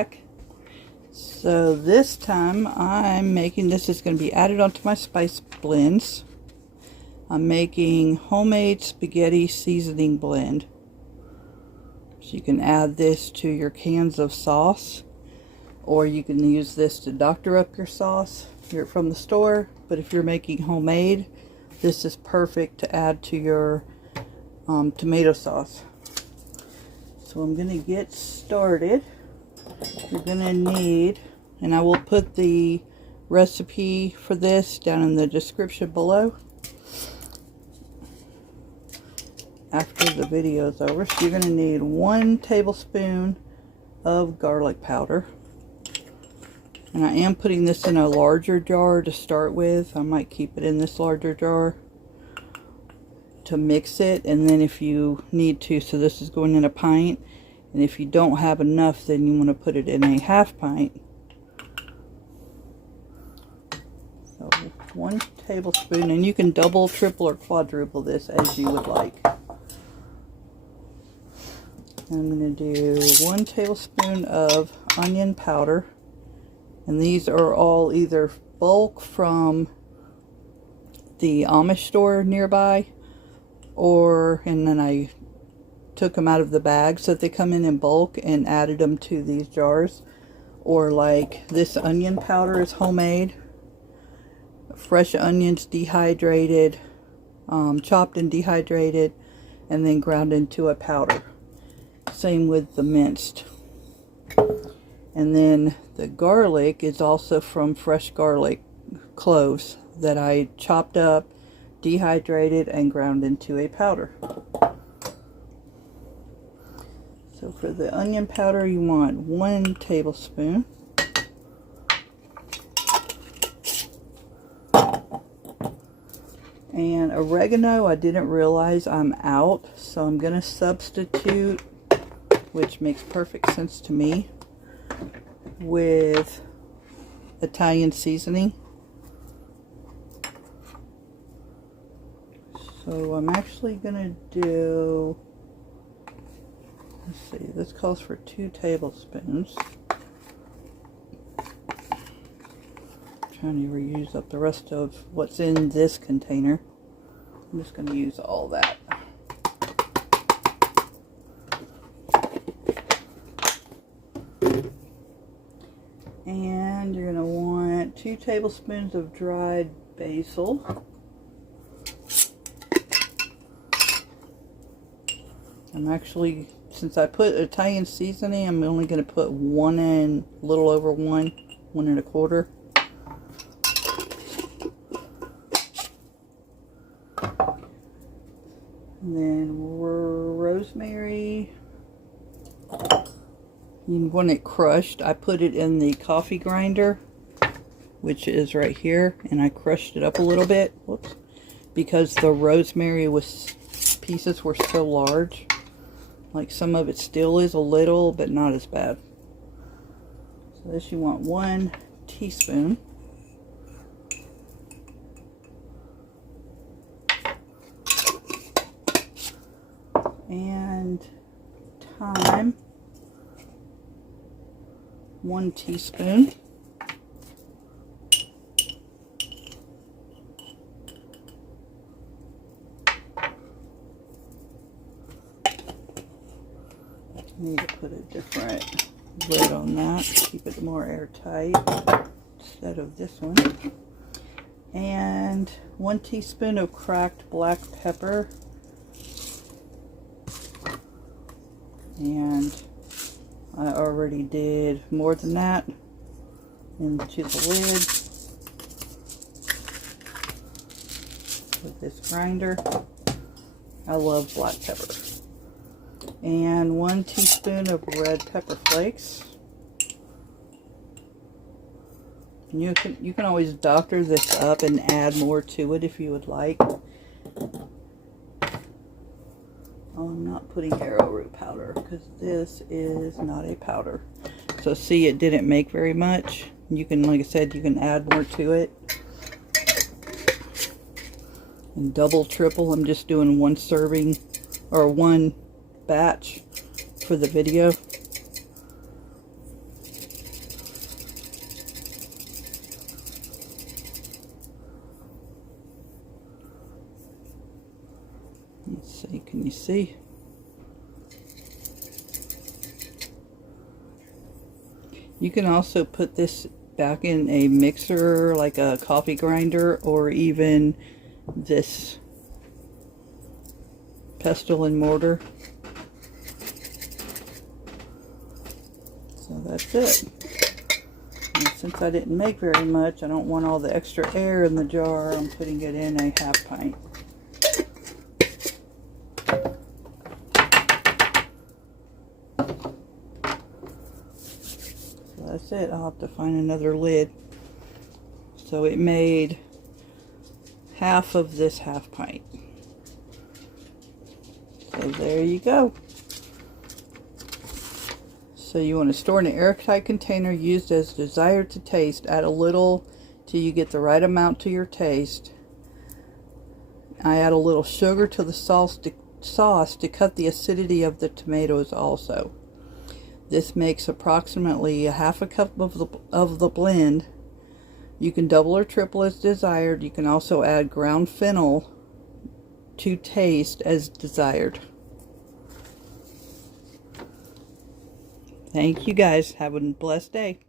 back. So this time I'm making, this is going to be added onto my spice blends. I'm making homemade spaghetti seasoning blend. So you can add this to your cans of sauce, or you can use this to doctor up your sauce here from the store. But if you're making homemade, this is perfect to add to your tomato sauce. So I'm going to get started. You're going to need, and I will put the recipe for this down in the description below after the video is over. So you're going to need 1 tablespoon of garlic powder. And I am putting this in a larger jar to start with. I might keep it in this larger jar to mix it, and then if you need to, so this is going in a pint, and if you don't have enough, then you want to put it in a half pint. So 1 tablespoon, and you can double, triple, or quadruple this as you would like. I'm going to do 1 tablespoon of onion powder, and these are all either bulk from the Amish store nearby, or, and then I took them out of the bag so that they come in bulk and added them to these jars. Or like this onion powder is homemade, fresh onions dehydrated, chopped and dehydrated, and then ground into a powder. Same with the minced. And then the garlic is also from fresh garlic cloves that I chopped up, dehydrated, and ground into a powder. So for the onion powder, you want 1 tablespoon. And oregano, I didn't realize I'm out, so I'm going to substitute, which makes perfect sense to me, with Italian seasoning. So I'm actually going to do, let's see, this calls for 2 tablespoons. I'm trying to reuse up the rest of what's in this container. I'm just going to use all that. And you're going to want 2 tablespoons of dried basil. I'm actually, since I put Italian seasoning, I'm only going to put 1 in, a little over 1 1¼ And then rosemary. You want it crushed. I put it in the coffee grinder, which is right here, and I crushed it up a little bit. Whoops. Because the rosemary pieces were so large. Like some of it still is a little, but not as bad. So this you want 1 teaspoon. And thyme, 1 teaspoon. Need to put a different lid on that to keep it more airtight instead of this one. And 1 teaspoon of cracked black pepper. And I already did more than that into the lid with this grinder. I love black pepper. And 1 teaspoon of red pepper flakes. You can always doctor this up and add more to it if you would like. I'm not putting arrowroot powder because this is not a powder. So see, it didn't make very much. You can, like I said, you can add more to it. And double, triple, I'm just doing 1 serving or 1 batch for the video. Let's see, can you see? You can also put this back in a mixer, like a coffee grinder, or even this pestle and mortar. So that's it. And since I didn't make very much, I don't want all the extra air in the jar. I'm putting it in a 1/2 pint. So that's it. I'll have to find another lid. So it made half of this 1/2 pint. So there you go. So you want to store in an airtight container used as desired to taste. Add a little till you get the right amount to your taste. I add a little sugar to the sauce to cut the acidity of the tomatoes also. This makes approximately a 1/2 cup of the blend. You can double or triple as desired. You can also add ground fennel to taste as desired. Thank you guys. Have a blessed day.